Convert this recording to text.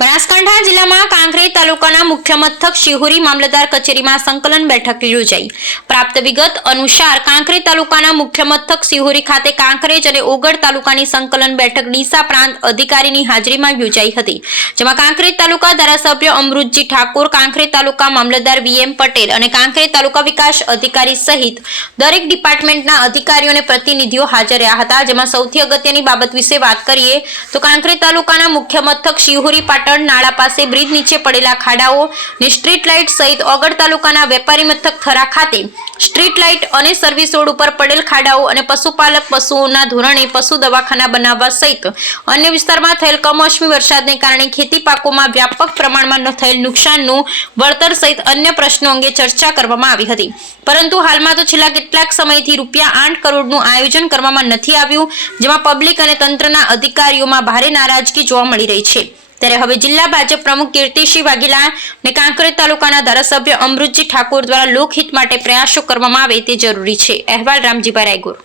બનાસકાંઠા જિલ્લામાં કાંકરેજ તાલુકાના મુખ્ય મથક શિહોરી મામલતદાર કચેરીમાં સંકલન બેઠક યોજાઈ। પ્રાપ્ત વિગત અનુસાર કાંકરેજ તાલુકાના મુખ્ય મથક શિહોરી ખાતે કાંકરેજ અને ઓગળ તાલુકાની સંકલન બેઠક ડીસા પ્રાંત અધિકારીની હાજરીમાં યોજાઈ હતી, જેમાં કાંકરેજ તાલુકા ધારાસભ્ય અમૃતજી ઠાકોર, કાંકરેજ તાલુકા મામલતદાર વીએમ પટેલ અને કાંકરેજ તાલુકા વિકાસ અધિકારી સહિત દરેક ડિપાર્ટમેન્ટના અધિકારીઓ અને પ્રતિનિધિઓ હાજર રહ્યા હતા। જેમાં સૌથી અગત્યની બાબત વિશે વાત કરીએ તો કાંકરેજ તાલુકાના મુખ્ય મથક શિહોરી નાળા પાસે બ્રિજ નીચે પડેલા ખાડાઓ ને સ્ટ્રીટ લાઇટ સહિત ઓગળ તાલુકાના વેપારી મથક થરા ખાતે સ્ટ્રીટ લાઇટ અને સર્વિસ રોડ ઉપર પડેલ ખાડાઓ અને પશુપાલક પશુઓના ધોરણે પશુ દવાખાના બનાવવા સહિત અન્ય વિસ્તારમાં થયેલ કમોસમી વરસાદને કારણે ખેતી પાકોમાં વ્યાપક પ્રમાણમાં થયેલ નુકસાનનું વળતર સહિત અન્ય પ્રશ્નો અંગે ચર્ચા કરવામાં આવી હતી। પરંતુ હાલમાં તો છેલ્લા કેટલાક સમયથી ₹8 કરોડનું આયોજન કરવામાં નથી આવ્યું, જેમાં પબ્લિક અને તંત્રના અધિકારીઓમાં ભારે નારાજગી જોવા મળી રહી છે। ત્યારે હવે જિલ્લા ભાજપ પ્રમુખ કીર્તિસિંહ વાઘેલા અને કાંકરેજ તાલુકાના ધારાસભ્ય અમૃતજી ઠાકોર દ્વારા લોકહિત માટે પ્રયાસો કરવામાં આવે તે જરૂરી છે। અહેવાલ રામજીભાઈ રાયગુર।